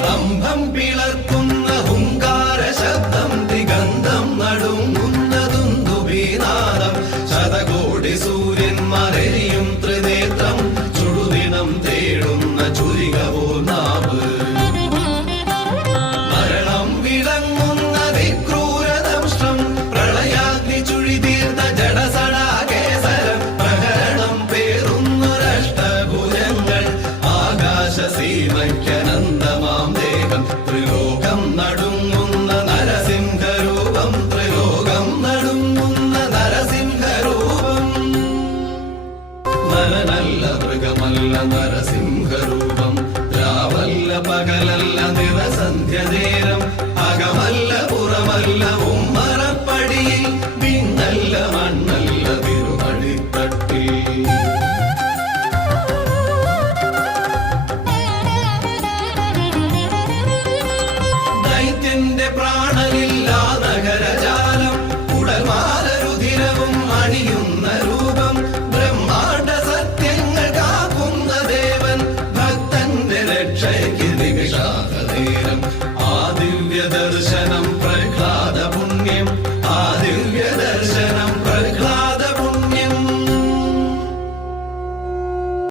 സ്തംഭം പിളർക്കുന്ന ഹുങ്കാര ശബ്ദം ദിഗന്ധം നടുങ്ങുന്നതും ദുബീനാദം ശതകോടി സൂര്യന്മാരെയും ത്രിനേത്രം ചുടുദിനം തേടുന്ന ചുരികവോ നാവ് മരണം വിളങ്ങുന്ന ദിക്രൂരദംഷ്ടം പ്രളയാഗ്നി ചുഴിതീർന്ന ജഡസടാകേസരം പ്രഹരണം പേറുന്നൊരഷ്ടഭുജങ്ങൾ ആകാശസീമയ്ക്കനന്തമാം ദേഹം ത്രിലോകം നടുങ്ങുന്ന നരസിംഹരൂപം ത്രിലോകം നടുങ്ങുന്ന നരസിംഹരൂപം നരനല്ല മൃഗമല്ല നരസിംഹരൂപം രാവല്ല പകലല്ല നിറസന്ധ്യനേരം അകമല്ല പുറമല്ല ഉമ്മറപ്പടിയിൽ പിന്നല്ല മണ്ണല്ല തിരുമഴിത്തട്ടിൽ ദൈത്യന്റെ പ്രാണനില്ലാ നഗരജാലം ഉടൽമാല രുധിരവും അണിയുന്ന രൂപം ബ്രഹ്മാണ്ഡ സത്യങ്ങൾ കാക്കുന്ന ദേവൻ ഭക്തന്റെ രക്ഷയ്ക്ക് നിമിഷാകനേരം ആ ദിവ്യ ദർശനം പ്രഹ്ലാദ പുണ്യം ആ ദിവ്യ